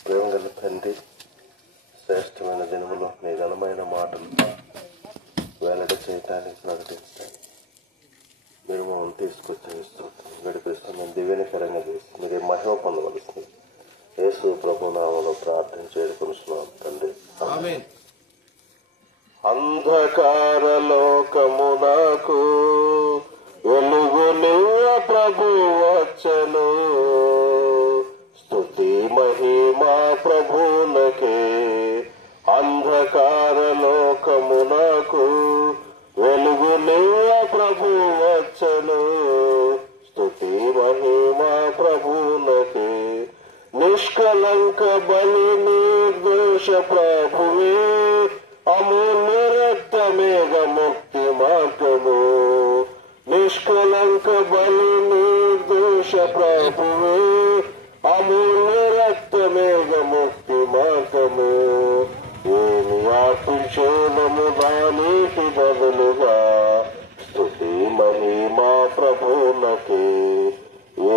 ప్రేమగల తండ్రి, శ్రేష్టమైన దినములో నీ ఘనమైన మాటలు వెల్లడి చేయటానికి ప్రకటించడానికి మీరు మమ్మల్ని తీసుకొచ్చిన స్తోత్రం గడిపిస్తాం. మేము దివ్యకరంగా చేసి మీరే మహిమ పొందవలసింది యేసు ప్రభు నామములో ప్రార్థన చేరుకొనుచున్నాం తండ్రి. ఆమేన్. అంధకార లోకమునకు వెలుగునివ్వ ప్రభు వచ్చెను. స్తుతి మహిమా ప్రభునకే. అంధకార లోకమునకు వెలుగునివ్వ ప్రభు వచ్చెను. స్తుతి మహిమా ప్రభునకే. నిష్కలంక బలి నిర్దోష ప్రభువే, అమూల్య రక్తమేఘ ముక్తి మార్గము. నిష్కలంక బలి నిర్దోష ప్రభువే, అమూల్య రక్తమేఘ ముక్తి మార్గము. ఏమి అర్పించేదము దానికి బదులుగా, స్తుతి మహిమా ప్రభునకే.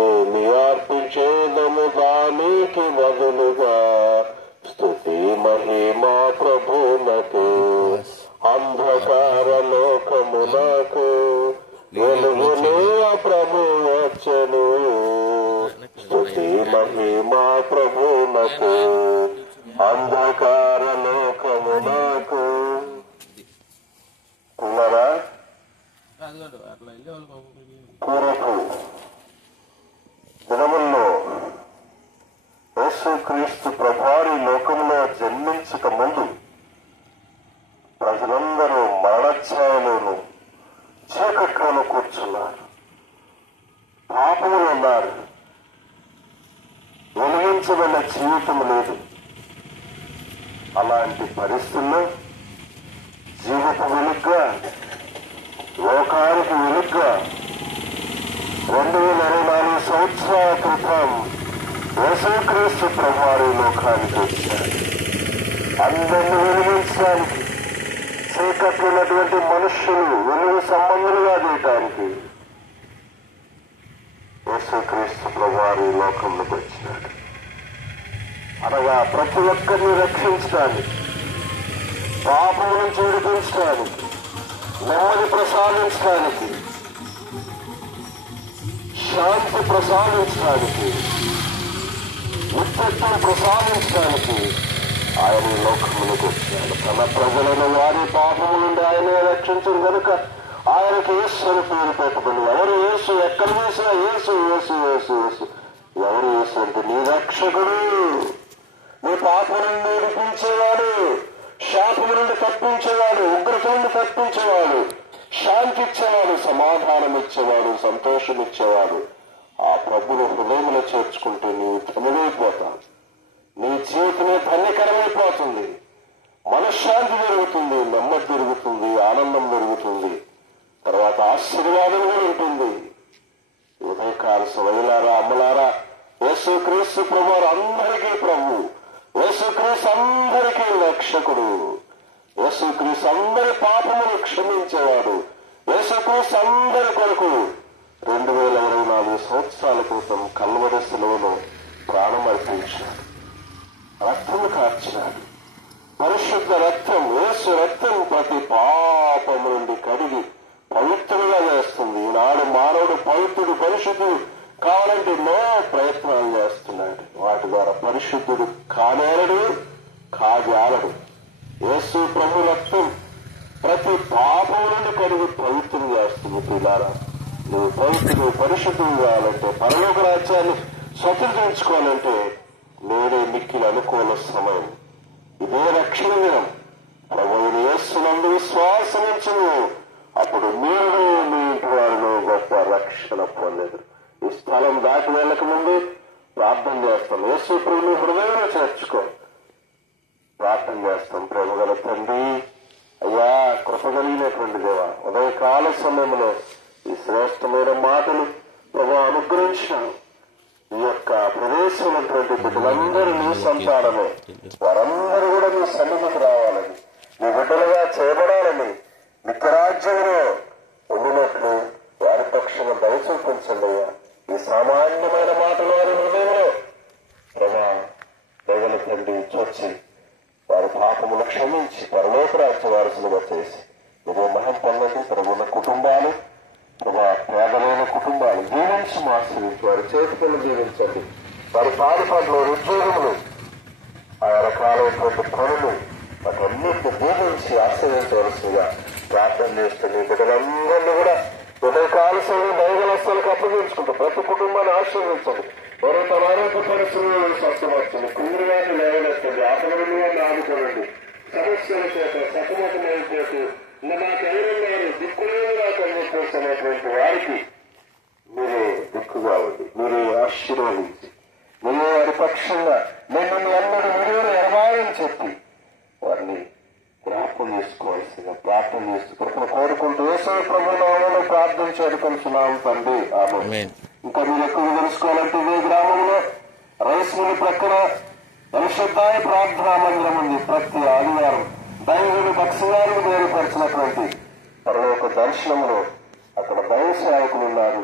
ఏమి అర్పించేదము దానికి బదులుగా, స్తుతి మహిమా ప్రభునకు. అంధకార లోకమునకు వెలుగును ప్రభు వచ్చెను. స్తుతి మహిమా ప్రభునకు. అంధకార లోకమునకు ఉన్నారా? పూర్వపు దినముల్లో యేసుక్రీస్తు ప్రభువారి లోకంలో జన్మించక ముందు ప్రజలందరూ మరణఛాయలోను చీకట్లోనూ కూర్చున్నారు, పాపములు ఉన్నారు. వెలిగించబడిన జీవితం లేదు. అలాంటి పరిస్థితుల్లో జీవిత వెలుగ్గా, లోకానికి వెలుగ్గా 2024 సంవత్సరాల క్రితం యేసుక్రీస్తు ప్రభువారి లోకానికి వచ్చారు. అందరిని వెలిగించడానికి, చీకట్లు ఉన్నటువంటి మనుష్యులు వెలుగు సంబంధులుగా చేయటానికి యేసుక్రీస్తు ప్రభువారి లోకంలోకి వచ్చినాడు. అనగా ప్రతి ఒక్కరిని రక్షించడానికి, పాపం నుంచి విడిపించడానికి, నెమ్మది ప్రసాదించడానికి, శాంతి ప్రసాదించడానికి, నిత్యత్వం ప్రసాదించడానికి ఆయన ఈ లోకములకు వచ్చాడు. తన ప్రజలను వారి పాపము నుండి ఆయనే రక్షించరు కనుక ఆయనకి యేసు అని పేరు పెట్టబడి, ఎవరు యేసు ఎక్కడ వేసినా యేసు యేసు యేసు యేసు. ఎవరు యేసు అంటే నీ రక్షకుడు, నీ పాపం నుండి విడిపించేవాడు, శాపము నుండి తప్పించేవాడు, ఉగ్రత నుండి తప్పించేవాడు, శాంతి ఇచ్చేవాడు, సమాధానం ఇచ్చేవాడు, సంతోషం ఇచ్చేవాడు. ఆ ప్రభును హృదయంలో చేర్చుకుంటే నీవు ధన్యుడైపోతావు. నీ జీవితమే ధన్యకరమైపోతుంది. మనశ్శాంతి పెరుగుతుంది, నెమ్మది పెరుగుతుంది, ఆనందం పెరుగుతుంది, తర్వాత ఆశీర్వాదం కూడా ఉంటుంది. ఉదయకాల సమయలారా, అమ్మలారా, యేసుక్రీస్తు ప్రభువారు అందరికీ ప్రభు, యేసుక్రీస్తు అందరికీ రక్షకుడు, యేసుక్రీస్తు అందరి పాపములు క్షమించేవాడు, యేసుక్రీస్తు అందరి కొరకు 2024 సంవత్సరాల క్రితం కల్వరి శిలువలో ప్రాణం అర్పించాడు, రక్తము కార్చినాడు. పరిశుద్ధ రక్తం, యేసు రక్తం ప్రతి పాపము నుండి కడిగి పవిత్రులుగా చేస్తుంది. ఈనాడు మానవుడు పవిత్రుడు, పరిశుద్ధుడు కావాలంటే ఎన్నో ప్రయత్నాలు చేస్తున్నాడు. వాటి ద్వారా పరిశుద్ధుడు కానేరడు, కాజాలడు. యేసు ప్రభు రక్తం ప్రతి పాపము నుండి కడిగి పవిత్రం చేస్తుంది. పిల్లారా, నువ్వు పవిత్రుడు, పరిశుద్ధుడు కావాలంటే, పరలోక రాజ్యాన్ని స్వతంత్రించుకోవాలంటే నేడే మిక్కిలి అనుకూల సమయం. ఇదే రక్షణ దినం. ప్రభువుని యేసునందు విశ్వాసం ఉంచును, అప్పుడు మీరు మీ ఇంటి వారిలో గొప్ప రక్షణ పొందేదు. ఈ స్థలం దాటి వెళ్ళక ముందు ప్రార్థన చేస్తాం. యేసు ప్రభుని హృదయంలో చేర్చుకో. ప్రార్థన చేస్తాం. ప్రేమగల తండ్రి, అయ్యా కృపగలిగినటువంటి దేవా, ఉదయకాల సమయంలో ఈ శ్రేష్టమైన మాటలు ప్రభు అనుగ్రహించాను. ఈ యొక్క ప్రదేశమైనటువంటి బిడ్డలందరూ నీ సంతానమే, వారందరూ కూడా నీ సన్నిధికి రావాలని, నీ బిడ్డలుగా చేయబడాలని, నిత్యరాజ్యంలో ఉండినట్లు వారి పక్షంగా దయచూపించండి అయ్యా. ఈ సామాన్యమైన మాట ఆశ్రయించి వారి చేతులను జీవించండి. వారి పాడుపాట్లు ఉద్యోగములు ఆ రకాలైనటువంటి పనులు వాటన్నిటిని దీవించి ఆశ్రయించవలసిందిగా ప్రార్థన చేస్తుంది. బిడ్డలందరినీ కూడా ఉదయకాల సమయం దైవలస్థలకు అప్పగించుకుంటూ ప్రతి కుటుంబాన్ని ఆశ్రయించండి. వారు తన ఆరోగ్య పరిస్థితులను స్వస్థపరచండి. కుంగురుగాన్ని లేవనెత్తండి. ఆపదలను వారిని ఆదుకోనండి. సమస్యల చేత సతమతమైపోతూ నాకెవరున్నారు దిక్కులేదుగా కనిపిస్తున్నటువంటి వారికి మీరే దిక్కుగా ఉంది. మీరే ఆశీర్వదించి మీరే వారి పక్షంగా నేను అందరూ మీరే ఎరవాలని చెప్పి వారిని జ్ఞాపకం చేసుకోవాల్సిందిగా ప్రార్థన చేస్తూ కృపను కోరుకుంటూ యేసు ప్రభువులో ప్రార్థించి అడుగుతున్నాం తండ్రి. ఆమేన్. ఇంకా మీరు ఎక్కువ తెలుసుకోవాలంటే ఇదే గ్రామంలో రైస్ మిల్ ప్రక్కన పరిశుద్ధాయ ప్రార్థనా మందిరం ఉంది. ప్రతి ఆదివారం దైవుడు భక్తులను వేరుపరిచినటువంటి పరలోక దర్శనంలో అక్కడ దైవ సేవకులు ఉన్నారు.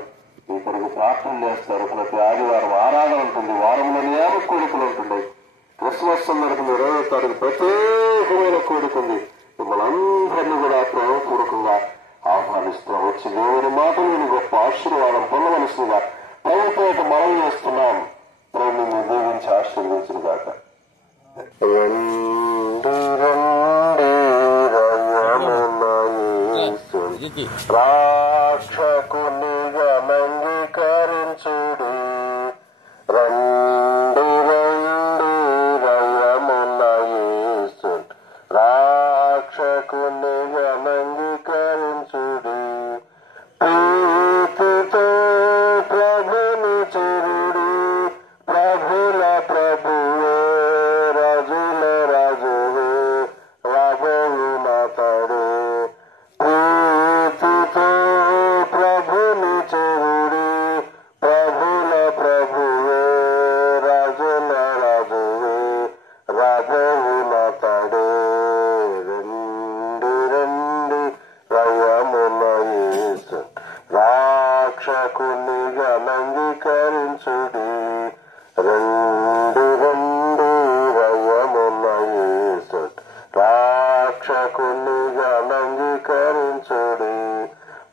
మీ కొరకు ప్రార్థన చేస్తారు. ప్రతి ఆదివారం ఆరాధన ఉంటుంది. వారంలో నియమ కోరికలు ఉంటుంది. క్రిస్మస్ సందర్భంలో 20వ తారీఖు ప్రత్యేకమైన కోరికుంది. మిమ్మల్ని అందరినీ కూడా ప్రేమపూర్వకంగా ఆహ్వానిస్తున్నాం. వచ్చి దేవుని మాటలు గొప్ప ఆశీర్వాదం పొందవలసిందిగా ప్రభుత్వం మనం చేస్తున్నాం. ప్రభుత్వం దీవించి ఆశీర్వదించిన దాకా రాక్షకునిగా అంగీకరించుడి. రండి రండి రయమున యేసు రాక్షకునిగా అంగీకరించుడి. ప్రీతితో ప్రభుని చేరుడి. ప్రభుల ప్రభువే రాజుల రాజువే రాబోవు నాతడే. ప్రీతితో ప్రభుని చేరుడి. ప్రభుల ప్రభువే రాజుల రాజువే రాబోవు నాతడే. రండి రండి రయమున యేసు రాక్షకునిగా అంగీకరించుడి. రండి రండి రయమున యేసు రాక్షకునిగా అంగీకరించుడి.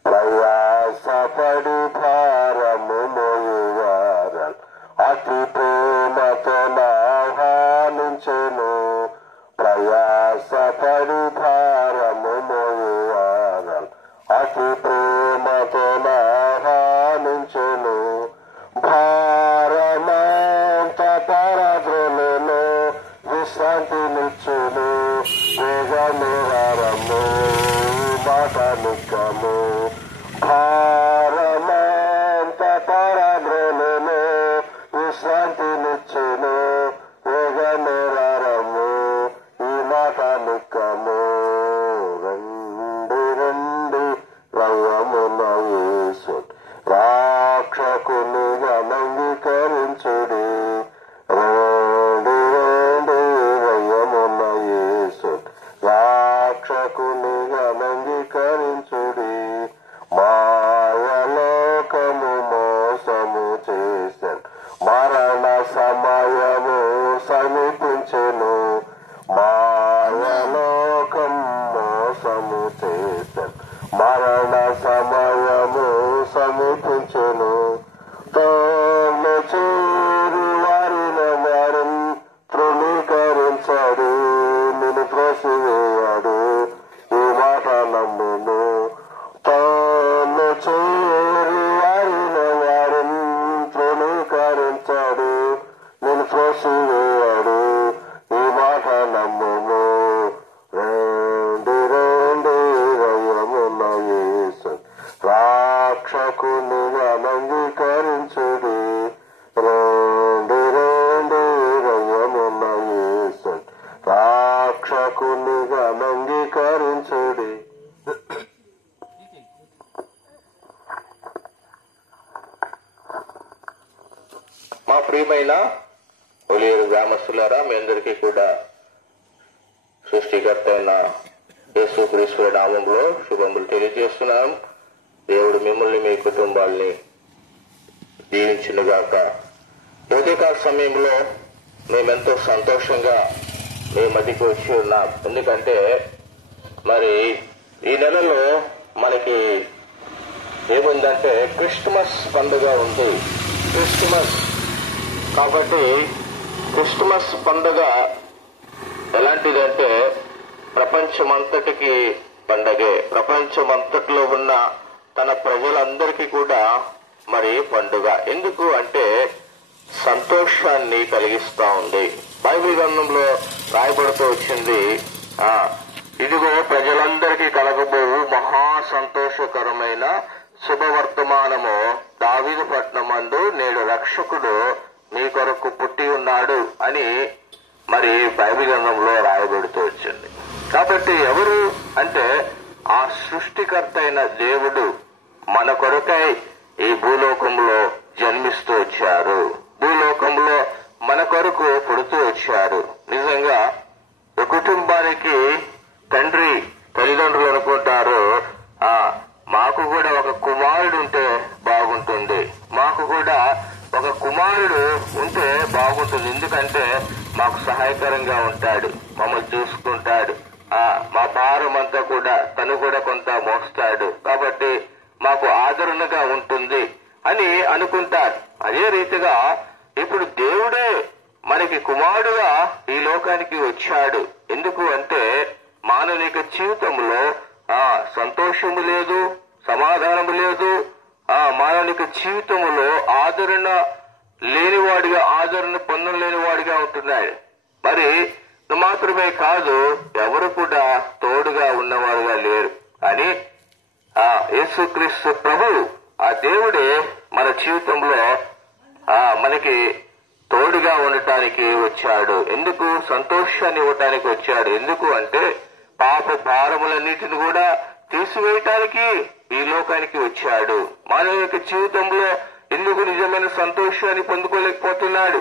ప్రయాసపడి భారము మోయువారల్ అతి ప్రేమతో ఆహ్వానించెను. ప్రయాసపడి భారము మోయువారల్ అతి ప్రేమతో ఆహ్వానించెను. భారమంత పరద్రోలను విశ్రాంతినిచ్చును. వేగనివారము మాట నిక్కము. భారమంత పరద్రోలను విశ్రాంతినిచ్చును. వేగనివారము ఈ మాట నిక్కము. రండి రండి రయమున యేసు రాక్షకునిగా అంగీకరించుడి. రండి రండి రయమున యేసు రాక్షకునిగా అంగీకరించుడి. మాయలోకము మోసము చేసెను. మరణ సమయము సమీపించెను. మాయలోకం మోసము చేసెను. మరణ సమయము సమీపించెను. తోను చేరి వారిని వారిని తృణీకరించాడు. నిన్ను త్రోసివేయాడు. ఈ మాట నమ్మును. తోను చేరి వారిని వారిని తృణీకరించాడు. నిన్ను త్రోసివేయాడు. ఈ మాట నమ్మును. రండి రండి రయమున యేసు రాక్షకునిగా అంగీకరించుడి. రండి రండి రయమున యేసు రాక్షకునిగా అంగీకరించుడి. మా ప్రియమైన ఒలియేరు గ్రామస్తులారా, మీ అందరికీ కూడా సృష్టికర్త అయిన యేసుక్రీస్తు నామంలో శుభములు తెలియజేస్తున్నాం. దేవుడు మిమ్మల్ని మీ కుటుంబాల్ని దీవించునుగాక. ఉదయకాల సమయంలో మేమెంతో సంతోషంగా మీ మధ్యకి వచ్చి ఉన్నాం. ఎందుకంటే మరి ఈ నెలలో మనకి ఏముందంటే క్రిస్మస్ పండుగ ఉంది. క్రిస్మస్. కాబట్టి క్రిస్మస్ పండుగ ఎలాంటిదంటే ప్రపంచమంతటికి పండగే. ప్రపంచమంతటిలో ఉన్న తన ప్రజలందరికీ కూడా మరి పండుగ. ఎందుకు అంటే సంతోషాన్ని కలిగిస్తా ఉంది. బైబిల్ గ్రంథంలో రాయబడుతూ వచ్చింది, ఇదిగో ప్రజలందరికీ కలగబోవు మహా సంతోషకరమైన శుభవర్తమానము, దావీదు పట్టణమందు నేడు రక్షకుడు మీ కొరకు పుట్టి ఉన్నాడు అని మరి బైబిల్ గ్రంథంలో రాయబడుతూ వచ్చింది. కాబట్టి ఎవరు అంటే ఆ సృష్టికర్త అయిన దేవుడు మన కొరకై ఈ భూలోకంలో జన్మిస్తూ వచ్చారు. భూలోకంలో మన కొరకు పుడుతూ వచ్చారు. నిజంగా ఒక కుటుంబానికి తండ్రి తల్లిదండ్రులు అనుకుంటారు, మాకు కూడా ఒక కుమారుడు ఉంటే బాగుంటుంది, మాకు కూడా ఒక కుమారుడు ఉంటే బాగుంటుంది, ఎందుకంటే మాకు సహాయకరంగా ఉంటాడు, మమ్మల్ని చూసుకుంటాడు, మా భారం అంతా కూడా తను కూడా కొంత మోస్తాడు, కాబట్టి మాకు ఆదరణగా ఉంటుంది అని అనుకుంటారు. అదే రీతిగా ఇప్పుడు దేవుడే మనకి కుమారుడుగా ఈ లోకానికి వచ్చాడు. ఎందుకు అంటే మానవిక జీవితంలో సంతోషము లేదు, సమాధానము లేదు. మానవిక జీవితంలో ఆదరణ లేనివాడిగా, ఆదరణ పొందలేనివాడిగా ఉంటున్నాడు. మరి మాత్రమే కాదు, ఎవరు కూడా తోడుగా ఉన్నవారుగా లేరు. అని యేసుక్రీస్తు ప్రభు ఆ దేవుడే మన జీవితంలో మనకి తోడుగా ఉండటానికి వచ్చాడు. ఎందుకు? సంతోషాన్ని ఇవ్వటానికి వచ్చాడు. ఎందుకు అంటే పాప భారములన్నిటిని కూడా తీసివేయటానికి ఈ లోకానికి వచ్చాడు. మానవ యొక్క జీవితంలో ఎందుకు నిజమైన సంతోషాన్ని పొందుకోలేకపోతున్నాడు,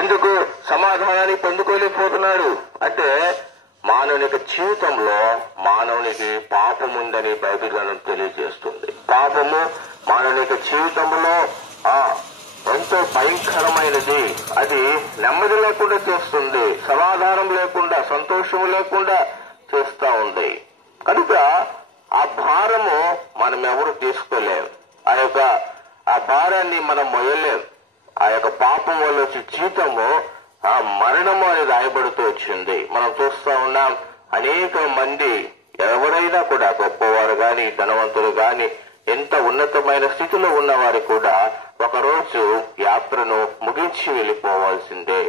ఎందుకు సమాధానాన్ని పొందుకోలేకపోతున్నాడు అంటే మానవుని యొక్క జీవితంలో మానవునికి పాపం ఉందని బైబిల్ గ్రంథం తెలియజేస్తుంది. పాపము మానవుని యొక్క జీవితంలో ఎంతో భయంకరమైనది. అది నెమ్మది లేకుండా చేస్తుంది, సమాధానం లేకుండా, సంతోషం లేకుండా చేస్తా ఉంది. కనుక ఆ భారము మనం ఎవరు తీసుకోలేం, ఆ భారాన్ని మనం మొయ్యలేం. ఆ యొక్క పాపం వల్ల వచ్చే జీతము మరణము అని రాయబడుతూ వచ్చింది. మనం చూస్తా ఉన్నాం, అనేక మంది ఎవరైనా కూడా గొప్పవారు గాని, ధనవంతులు గాని, ఎంత ఉన్నతమైన స్థితిలో ఉన్నవారు కూడా ఒకరోజు యాత్రను ముగించి వెళ్లిపోవాల్సిందే.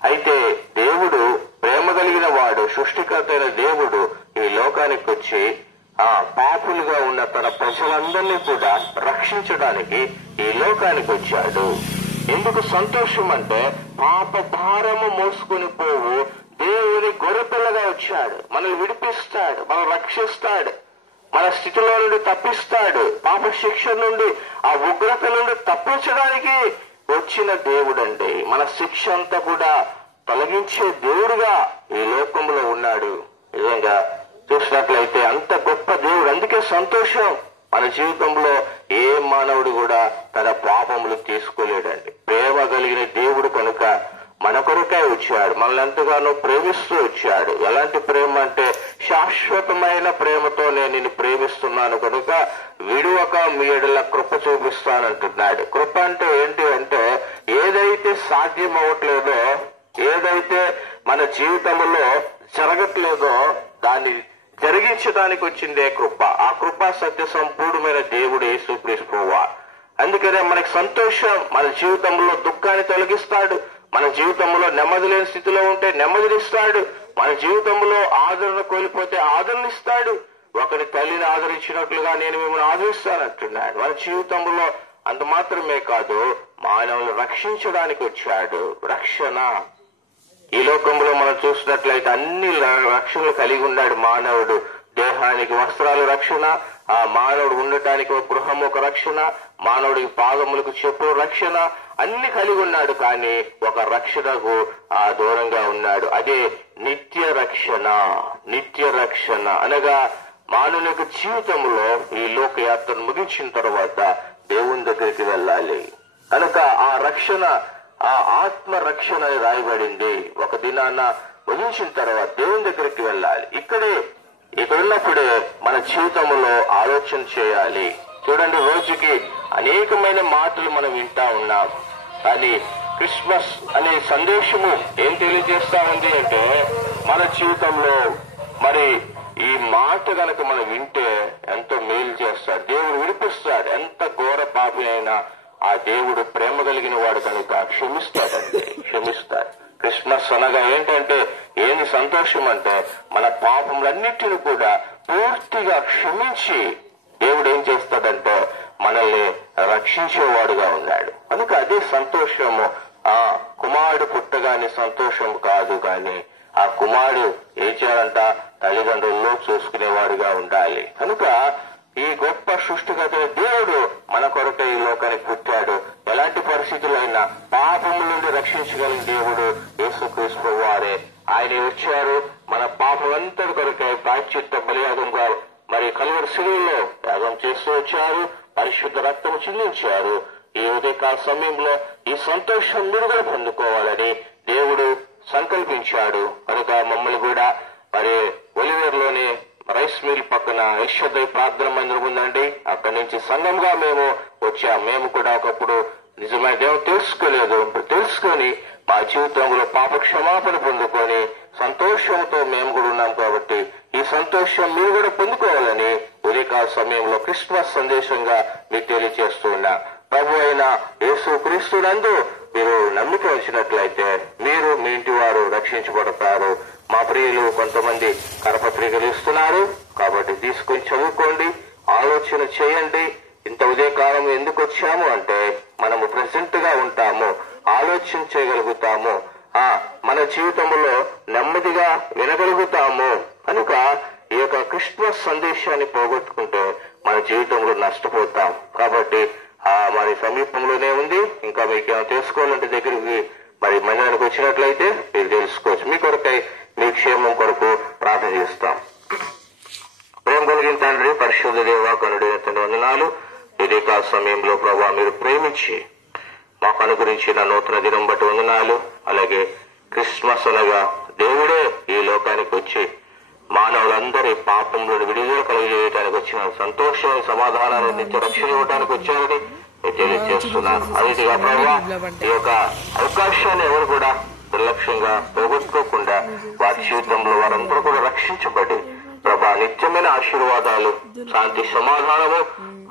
అయితే దేవుడు ప్రేమ కలిగిన వాడు, సృష్టికర్త అయిన దేవుడు ఈ లోకానికి వచ్చి పాపులుగా ఉన్న తన ప్రజలందరినీ కూడా రక్షించడానికి ఈ లోకానికి వచ్చాడు. ఎందుకు సంతోషం అంటే పాప భారము మోసుకుని పోవు దేవుని గొర్రెపిల్లగా వచ్చాడు. మనల్ని విడిపిస్తాడు, మనం రక్షిస్తాడు, మన స్థితిలో నుండి తప్పిస్తాడు, పాప శిక్ష నుండి, ఆ ఉగ్రత నుండి తప్పించడానికి వచ్చిన దేవుడండి. మన శిక్ష అంతా కూడా తొలగించే దేవుడుగా ఈ లోకంలో ఉన్నాడు. నిజంగా చూసినట్లయితే అంత గొప్ప దేవుడు. అందుకే సంతోషం. మన జీవితంలో ఏ మానవుడు కూడా తన పాపములు తీసుకోలేడండి. ప్రేమ కలిగిన దేవుడు కనుక మన కొరకై వచ్చాడు, మనల్ని ఎంతగానో ప్రేమిస్తూ వచ్చాడు. ఎలాంటి ప్రేమ అంటే శాశ్వతమైన ప్రేమతో నేను నిన్ను ప్రేమిస్తున్నాను కనుక విడువక మీ ఎడల కృప చూపిస్తానంటున్నాడు. కృప అంటే ఏంటి అంటే ఏదైతే సాధ్యం అవ్వట్లేదో, ఏదైతే మన జీవితంలో జరగట్లేదో దాన్ని జరిగించడానికి వచ్చిందే కృప. ఆ కృప సత్య సంపూర్ణమైన దేవుడు యేసుక్రీస్తు ప్రభువారు. అందుకనే మనకి సంతోషం, మన జీవితంలో దుఃఖాన్ని తొలగిస్తాడు, మన జీవితంలో నెమ్మది లేని స్థితిలో ఉంటే నెమ్మదినిస్తాడు, మన జీవితంలో ఆదరణ కోల్పోతే ఆదరణిస్తాడు. ఒకరి తల్లిని ఆదరించినట్లుగా నేను మిమ్మల్ని ఆదరిస్తానంటున్నాడు. మన జీవితంలో అంత మాత్రమే కాదు, మానవులను రక్షించడానికి వచ్చాడు. రక్షణ ఈ లోకంలో మనం చూసినట్లయితే అన్ని రక్షణలు కలిగి ఉన్నాడు మానవుడు. దేహానికి వస్త్రాలు రక్షణ, ఆ మానవుడు ఉండటానికి ఒక గృహం ఒక రక్షణ, మానవుడికి పాదములకు చెప్పులు రక్షణ, అన్ని కలిగి ఉన్నాడు. కానీ ఒక రక్షణకు దూరంగా ఉన్నాడు. అదే నిత్య రక్షణ. నిత్య రక్షణ అనగా మానవుని యొక్క జీవితంలో ఈ లోకయాత్రను ముగించిన తర్వాత దేవుని దగ్గరికి వెళ్ళాలి. కనుక ఆ రక్షణ, ఆ ఆత్మ రక్షణ రాయబడింది. ఒక దినాన ముగించిన తర్వాత దేవుని దగ్గరికి వెళ్ళాలి. ఇక్కడ ఉన్నప్పుడే మన జీవితంలో ఆలోచన చేయాలి. చూడండి, రోజుకి అనేకమైన మాటలు మనం వింటా ఉన్నాం. కానీ క్రిస్మస్ అనే సందేశము ఏం తెలియజేస్తా ఉంది అంటే, మన జీవితంలో మరి ఈ మాట గనక మనం వింటే ఎంతో మేలు చేస్తాడు, దేవుడు విడిపిస్తాడు. ఎంత ఘోర పాపి అయినా ఆ దేవుడు ప్రేమ కలిగిన వాడు కనుక క్షమిస్తాడండి, క్షమిస్తాడు. క్రిస్మస్ అనగా ఏంటంటే ఏమి సంతోషం అంటే, మన పాపములన్నిటిని కూడా పూర్తిగా క్షమించి దేవుడు ఏం చేస్తాడంటే మనల్ని రక్షించేవాడుగా ఉన్నాడు. కనుక అదే సంతోషము. ఆ కుమారుడు పుట్టగానే సంతోషం కాదు, కానీ ఆ కుమారుడు ఏం చేయాలంట, తల్లిదండ్రుల్లో చూసుకునేవాడుగా ఉండాలి. కనుక ఈ గొప్ప సృష్టిగత దేవుడు మన కొరకే ఈ లోకానికి పుట్టాడు. ఎలాంటి పరిస్థితులైనా పాపము నుండి రక్షించగలిగిన దేవుడు యేసుక్రీస్తు వారే. ఆయన వచ్చారు మన పాపమంతటి కొరకై ప్రాయశ్చిత్త బలియాగంగా మరి కల్వరి శిలువలో యాగం చేస్తూ వచ్చారు. పరిశుద్ధ రక్తము చిందించారు. ఈ ఉదయకాల సమయంలో ఈ సంతోషం మీరు కూడా పొందుకోవాలని దేవుడు సంకల్పించాడు. కనుక మమ్మల్ని కూడా మరి ఒలివేరులోనే రైస్ మిల్ పక్కన యశోదయ ప్రార్థన మందిరం ఉందండి, అక్కడి నుంచి సంఘంగా మేము వచ్చాం. మేము కూడా ఒకప్పుడు నిజమైన దేవుడు తెలుసుకోలేదు, ఇప్పుడు తెలుసుకొని మా జీవితంలో పాప క్షమాపణ పొందుకొని సంతోషంతో మేము కూడా ఉన్నాం. కాబట్టి ఈ సంతోషం మీరు కూడా పొందుకోవాలని ఉదయకాల సమయంలో క్రిస్మస్ సందేశంగా మీకు తెలియజేస్తూ ఉన్నా. ప్రభు అయిన యేసు క్రీస్తునందు మీరు నమ్మిక ఉంచినట్లయితే మీరు మీ ఇంటి వారు రక్షించబడతారు. మా ప్రియులు కొంతమంది కరపత్రికలు ఇస్తున్నారు, కాబట్టి తీసుకొని చదువుకోండి, ఆలోచన చేయండి. ఇంత ఉదయకాలం ఎందుకు వచ్చాము అంటే మనము ప్రెసెంట్ గా ఉంటాము, ఆలోచన చేయగలుగుతాము, మన జీవితంలో నెమ్మదిగా వినగలుగుతాము. కనుక ఈ యొక్క క్రిస్మస్ సందేశాన్ని పోగొట్టుకుంటే మన జీవితంలో నష్టపోతాం. కాబట్టి మరి సమీపంలోనే ఉంది. ఇంకా మీకేమైనా తెలుసుకోవాలంటే దగ్గరికి మరి మందిరానికి వచ్చినట్లయితే మీరు తెలుసుకోవచ్చు. మీ కొరకై మీ క్షేమం కొరకు ప్రార్థన చేస్తాం. ప్రేమ కలిగిన తండ్రి, పరిశుద్ధ దేవ, కనుడైన తండ్రి వందనాలు. ఉదయకాల సమయంలో ప్రభావ మీరు ప్రేమించి మాకు అనుగురించిన నూతన దినం బట్టి వందనాలు. అలాగే క్రిస్మస్ అనగా దేవుడే ఈ లోకానికి వచ్చి మానవులందరి పాపంలో విడుదల కలిగజేయడానికి వచ్చిన సంతోషాన్ని, సమాధానాన్ని, నిత్య రక్షణ ఇవ్వడానికి వచ్చారని తెలియజేస్తున్నారు. అదేవిధంగా ప్రభావ ఈ యొక్క అవకాశాన్ని ఎవరు కూడా నిర్లక్ష్యంగా పోగొట్టుకోకుండా వారి జీవితంలో వారందరూ కూడా రక్షించబడి ప్రభా నిత్యమైన ఆశీర్వాదాలు, శాంతి, సమాధానము,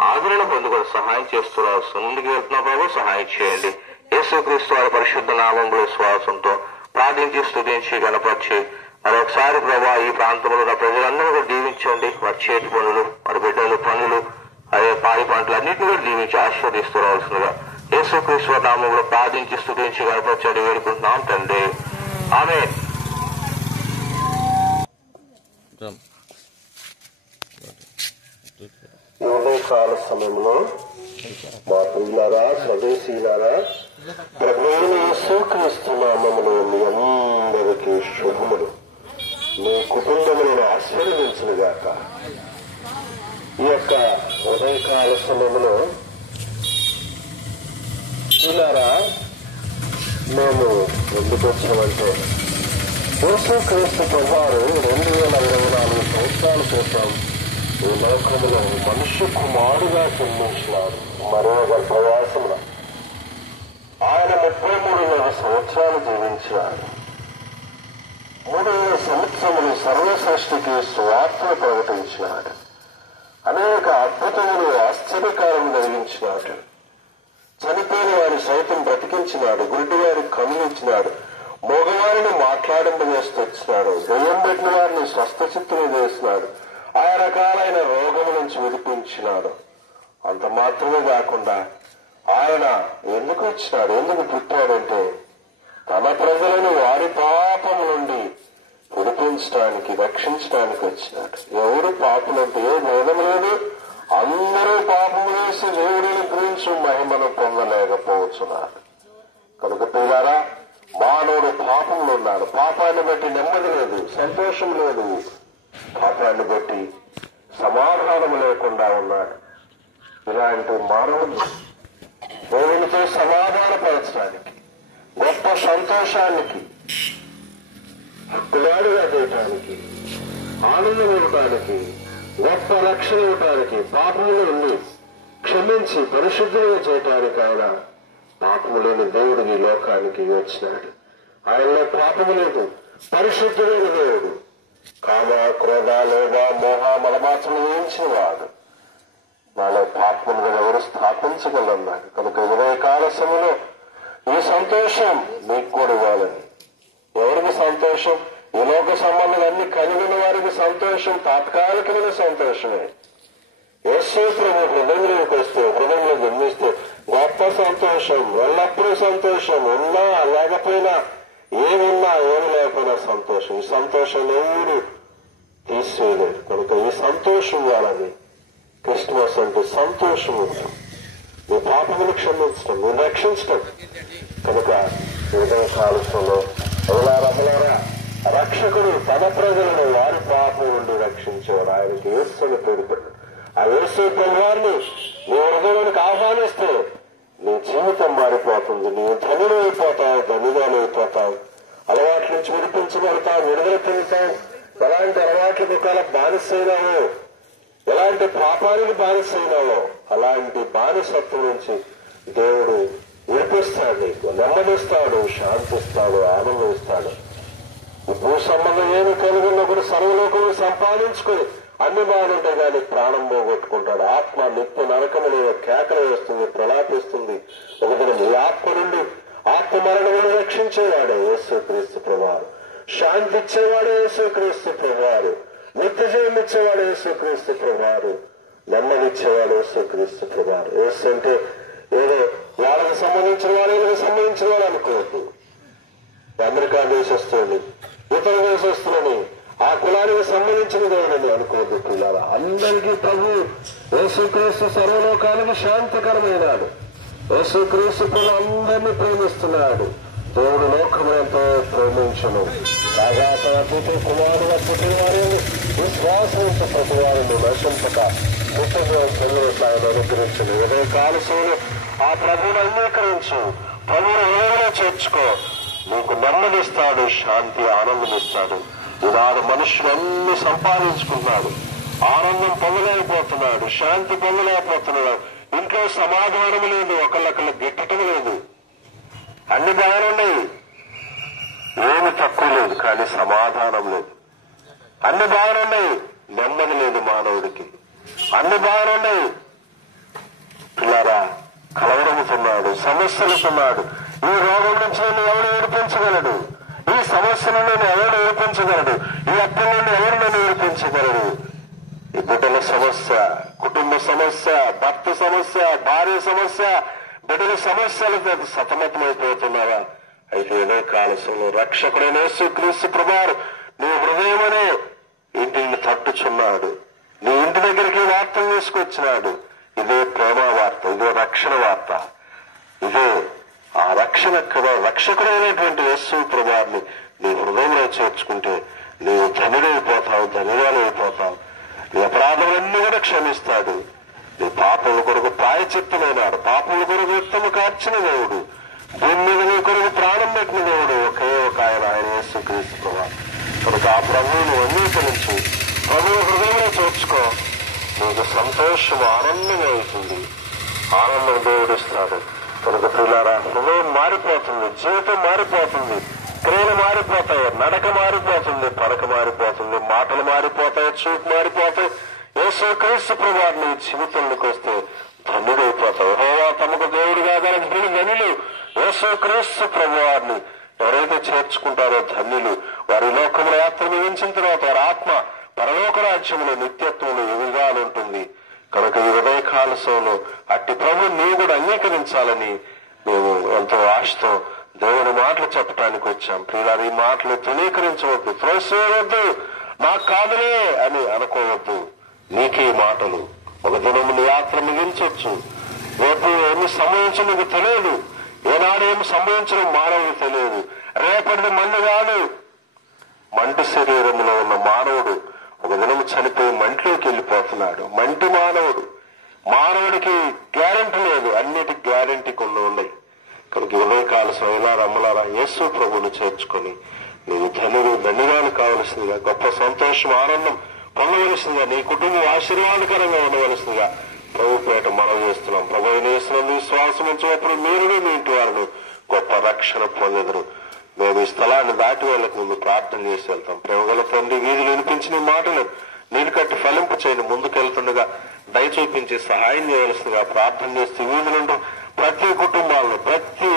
ఆదరణ పొందుకొని సహాయం చేస్తున్నారు. ముందుకు వెళ్తున్న ప్రభు సహాయం చేయండి. యేసుక్రీస్తు వారి పరిశుద్ధ నామంలో విశ్వాసంతో ప్రార్థించి స్తుతించి గణపరిచి మరొకసారి ప్రభా ఈ ప్రాంతంలో ఉన్న ప్రజలందరూ కూడా దీవించండి. వారి చేతి పనులు, వారి బిడ్డలు పనులు, అదే పాడి పంటలు అన్నింటినీ కూడా దీవించి ఆశీర్వదిస్తూ రావాల్సిందిగా యేసుక్రీస్తు నామంలో ప్రార్థించి స్తుతించి గణపరిచి వేడుకుంటున్నాం తండ్రి. ఆమేన్. కాల సమయంలో మా పిల్లరా, స్వదేశీలారా, ప్రభువైన యేసుక్రీస్తు నామములో మీ అందరికీ శుభములు. మీ కుటుంబములను ఆశీర్వదించునుగాక. ఈ యొక్క ఉదయకాల సమయంలో పిల్లరా మేము ఎందుకు వచ్చామంటే యేసుక్రీస్తు ప్రభువారు 2024 సంవత్సరాల కోసం ఈ లోకములో మనుష్య కుమారుగా జన్మించినాడు. మరో గర్భవాసమున ఆయన 33 సంవత్సరాలు జీవించినాడు. 3 సంవత్సరములు సర్వసృష్టికి స్వార్థను ప్రకటించినాడు. అనేక అద్భుతములు, ఆశ్చర్యకారం జరిగించినాడు. చనిపోయిన వారిని సైతం బ్రతికించినాడు. గుడ్డి వారికి కన్నునిచ్చినాడు. మోగవారిని మాట్లాడింపజేస్తూ వచ్చినాడు. దయ్యం పెట్టిన వారిని స్వస్థచిత్తులు చేసినాడు. ఆయా రకాలైన రోగము నుంచి విడిపించినాడు. అంత మాత్రమే కాకుండా ఆయన ఎందుకు వచ్చినాడు, ఎందుకు పుట్టాడంటే తన ప్రజలను వారి పాపం నుండి విడిపించడానికి, రక్షించడానికి వచ్చినాడు. ఎవరు పాపులంటే ఏ భేదం లేదు, అందరూ పాపం చేసి దేవుడిని గురించి మహిమను పొందలేకపోతున్నారు. కనుక పిల్లారా, మానవుడు పాపంలో ఉన్నాడు. పాపాన్ని బట్టి నెమ్మది లేదు, సంతోషం లేదు. పాపాన్ని బట్టి సమాధానం లేకుండా ఉన్నాడు. ఇలాంటి మానవుడు దేవునితో సమాధానపరచడానికి, గొప్ప సంతోషానికి, హక్కుదారుగా చేయటానికి, ఆనందం ఇవ్వటానికి, గొప్ప రక్షణ ఇవ్వటానికి, పాపంలో ఉండి క్షమించి పరిశుద్ధంగా చేయటానికి ఆయన పాపము లేని దేవుడు ఈ లోకానికి వచ్చినాడు. ఆయనలో పాపము లేదు, పరిశుద్ధమైన దేవుడు. కామ, క్రోధ, లోభ, మోహ, మలమాత్రలు వేయించిన వాడు. నాలో పాపమును ఎవరు స్థాపించగలన్నాడు. కనుక ఉదయకాల సమయంలో ఈ సంతోషం మీకు కూడా ఇవ్వాలని. ఎవరికి సంతోషం? ఈ లోక సంబంధాలు అన్ని కలిగిన వారికి సంతోషం తాత్కాలికమైన సంతోషమే. యేసు ప్రభు హృదయంలోకి వస్తే, హృదయంలో జన్మిస్తే గొప్ప సంతోషం, ఎల్లప్పుడూ సంతోషం. ఉన్నా లేకపోయినా, ఏమున్నా ఏమి లేకపోయినా సంతోషం. ఈ సంతోషం ఎవరు తీసేయలేరు. కనుక ఈ సంతోషం ఇవ్వాలని. క్రిస్మస్ అంటే సంతోషం ఇవ్వడం, నీ పాపమును క్షమించడం, నువ్వు రక్షించడం. కనుక ఉదయ కాలంలో రమలారా రక్షకుడు తన ప్రజలను వారి పాపం నుండి రక్షించేవాడు. ఆయనకి యేసు అని పేరు పెట్టాడు. ఆ యేసు ప్రభువారిని నీ హృదయానికి ఆహ్వానిస్తే నీ జీవితం మారిపోతుంది. నీ ధనులు అయిపోతావు, ధనుగాలు అయిపోతావు. అలవాట్ల నుంచి విడిపించబడతావు, విడుదల పొందుతావు. ఎలాంటి అలవాట్ల ముఖాల బానిసైనావో, ఎలాంటి పాపానికి బానిసైనావో అలాంటి బానిసత్వం నుంచి దేవుడు విడిపిస్తాడు. నీకు నెమ్మదిస్తాడు, శాంతిస్తాడు, ఆనందిస్తాడు. భూ సంబంధం ఏమి కలిగినప్పుడు సర్వలోకము సంపాదించుకుని అన్ని బాగుంటాయి కానీ ప్రాణం పోగొట్టుకుంటాడు. ఆత్మ నిత్య నరకములు కేకలు వేస్తుంది, ప్రలాపిస్తుంది. ఒకటి ఈ ఆత్మ నుండి ఆత్మ మరణమును రక్షించేవాడే యేసుక్రీస్తు ప్రభువారు. శాంతి ఇచ్చేవాడే యేసుక్రీస్తు ప్రభువారు. నిత్య జీవం ఇచ్చేవాడు యేసుక్రీస్తు ప్రభువారు. నెమ్మదిచ్చేవాడు యేసుక్రీస్తు ప్రభువారు. యేసు అంటే ఏదో వాళ్ళకి సంబంధించిన వాడు, వీళ్ళకి సంబంధించిన వాడు అనుకోవద్దు. అమెరికా దేశస్తులని, ఇతర దేశస్తులని, ఆ కులానికి సంబంధించిన దేవుడని అనుకోవద్దు పిల్లల. అందరికీ ప్రభు యేసుక్రీస్తు సర్వలోకానికి శాంతికరమైనాడు. యేసుక్రీస్తు ప్రభు అందరినీ ప్రేమిస్తున్నాడు. దేవుడు లోకమునంతో ప్రేమించను కాగా తన కూతురు కుమారుగా పుట్టిన వారిని విశ్వాసంతో ప్రతి వారిని నశింపక ఆయన అనుగ్రహించను. ఉదయ కాలశంలో ఆ ప్రభువును అంగీకరించు, ప్రభువును ఏమైనా చేర్చుకో. నీకు నెమ్మదిస్తాడు, శాంతి, ఆనందం ఇస్తాడు. ఈనాడు మనుషులు అన్ని సంపాదించుకున్నాడు, ఆనందం పొందలేకపోతున్నాడు, శాంతి పొందలేకపోతున్నాడు. ఇంట్లో సమాధానం లేదు, ఒకళ్ళొకళ్ళు గిట్టడం లేదు. అన్ని బాగానున్నాయి, ఏమి తక్కువ లేదు, కానీ సమాధానం లేదు. అన్ని బాగానున్నాయి, నెమ్మది లేదు మానవుడికి. అన్ని బాగానున్నాయి, పిల్లరా కలవరముతున్నాడు, సమస్యలుతున్నాడు. ఈ రోగం నుంచి నన్ను ఎవడు విడిపించగలడు? ఈ సమస్య నుండి నన్ను ఎవడు విడిపించగలడు? ఈ అప్పుల నుండి ఎవరు నన్ను విడిపించగలడు? ఈ బిడ్డల సమస్య, కుటుంబ సమస్య, భర్త సమస్య, భార్య సమస్య, బిడ్డల సమస్యలతో సతమతమైపోతున్నావా? అయితే ఏదో కాలశంలో రక్షకుడైన యేసుక్రీస్తు ప్రభువారు నీ హృదయం అనే ఇంటిని తట్టుచున్నాడు. నీ ఇంటి దగ్గరికి వార్తలు తీసుకొచ్చినాడు. ఇదే ప్రేమ వార్త, ఇదే రక్షణ వార్త, ఇదే ఆ రక్షణ కదా. రక్షకుడైనటువంటి యేసు ప్రభువారిని నీ హృదయంలో చేర్చుకుంటే నీవు ధనుడైపోతావు, ధనురాలైపోతావు. నీ అపరాధములన్నీ కూడా క్షమిస్తాడు. నీ పాపముల కొరకు ప్రాయచిత్తమైనాడు. పాపముల కొరకు రక్తము కార్చిన దేవుడు, భూమి మీద నీ కొరకు ప్రాణం పెట్టిన దేవుడు ఒకే ఒక ఆయన యేసుక్రీస్తు ప్రభువారు. కనుక ఆ ప్రభువును అంగీకరించు, ప్రభువు హృదయంలో చేర్చుకో. నీకు సంతోషం, ఆనందం అవుతుంది. ఆనందం దేవుడిస్తాడు. కనుక పిల్లారా, హృదయం మారిపోతుంది, జీవితం మారిపోతుంది, క్రియలు మారిపోతాయి, నడక మారిపోతుంది, పడక మారిపోతుంది, మాటలు మారిపోతాయి, చూపు మారిపోతాయి. యేసుక్రీస్తు ప్రభువారు నీ జీవితంలోకి వస్తే ధన్యుడైపోతావు. యెహోవా తమకు దేవుడిగా గల ధన్యులు యేసుక్రీస్తు ప్రభువారిని ఎవరైతే చేర్చుకుంటారో ధన్యులు. వారి లోకముల యాత్ర ముగించిన తర్వాత వారి ఆత్మ పరలోక రాజ్యంలో నిత్యత్వంలో యుగాలు ఉంటుంది. కనుక ఈ ఉదయ కాలశంలో అట్టి ప్రభు నీవు కూడా అంగీకరించాలని మేము ఎంతో ఆశతో దేవుని మాటలు చెప్పడానికి వచ్చాం. ప్రియులారా, ఈ మాటలు తృణీకరించవద్దు, త్రోసివేయవద్దు, నాకు కాదులే అని అనుకోవద్దు. నీకే మాటలు. ఒక దినము నీ యాత్ర ముగించవచ్చు. రేపు ఏమి సంభవించడం నీకు తెలియదు. ఏనాడు ఏమి సంభవించడం మానవుడికి తెలియదు. రేపటిది మండు కాదు. మంటి శరీరంలో ఉన్న మానవుడు ఒక దినము చనిపోయి మంటిలోకి వెళ్ళిపోతున్నాడు. మంటి మానవుడు. మానవుడికి గ్యారెంటీ లేదు, అన్నిటికి గ్యారెంటీ కొన్ని ఉన్నాయి. కనుక ఉదయ కాల సమయంలో రమ్మలారా యేసు ప్రభువును చేర్చుకొని నీవు ధన్యురాలు కావలసిందిగా, గొప్ప సంతోషం, ఆనందం పొందవలసిందిగా, నీ కుటుంబం ఆశీర్వాదకరంగా ఉండవలసిందిగా ప్రభు పేట మనం చేస్తున్నాం. ప్రభు చేస్తున్నందు విశ్వాసం ఉంచినప్పుడు మీరు మీ ఇంటి వారిని గొప్ప రక్షణ పొందెదరు. మేము ఈ స్థలాన్ని దాటి వెళ్ళక ముందు ప్రార్థన చేసి వెళ్తాం. ప్రేమగల తండ్రి, వీధులు వినిపించిన మాటలు నీరు కట్టి ఫలింపు చేయని ముందుకెళ్తుండగా దయ చూపించి సహాయం చేయవలసిందిగా ప్రార్థన చేస్తూ వీధులుంటూ ప్రతి కుటుంబాలను ప్రతి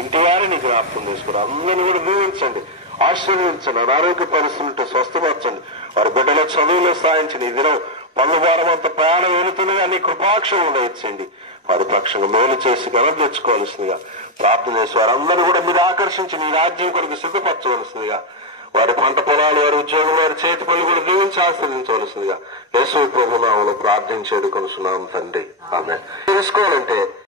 ఇంటి వారిని జ్ఞాపకం చేసుకుని అందరినీ కూడా దీవించండి, ఆశీర్వదించండి. అనారోగ్య పరిస్థితులు స్వస్థపరచండి. వారి బిడ్డల చదువులో సాయించండి. ఈ దినం పనుభారం అంత ప్రయాణం వెళుతుండగా నీ కృపాక్షం ఇచ్చండి. వారి పక్షంగా మేలు చేసి ఘనత తెచ్చుకోవాల్సిందిగా ప్రార్థన చేసి వారందరూ కూడా మీరు ఆకర్షించి నీ రాజ్యం కొరకు సిద్ధపరచవలసిందిగా, వారి పంట పొలాలు, వారి ఉద్యోగం, వారి చేతి పనులు కూడా దీవించి ఆస్వాదించవలసిందిగా యేసు ప్రభు నామములో ప్రార్థించేది కొనుసున్నాం తండ్రి. ఆమేన్. తెలుసుకోవాలంటే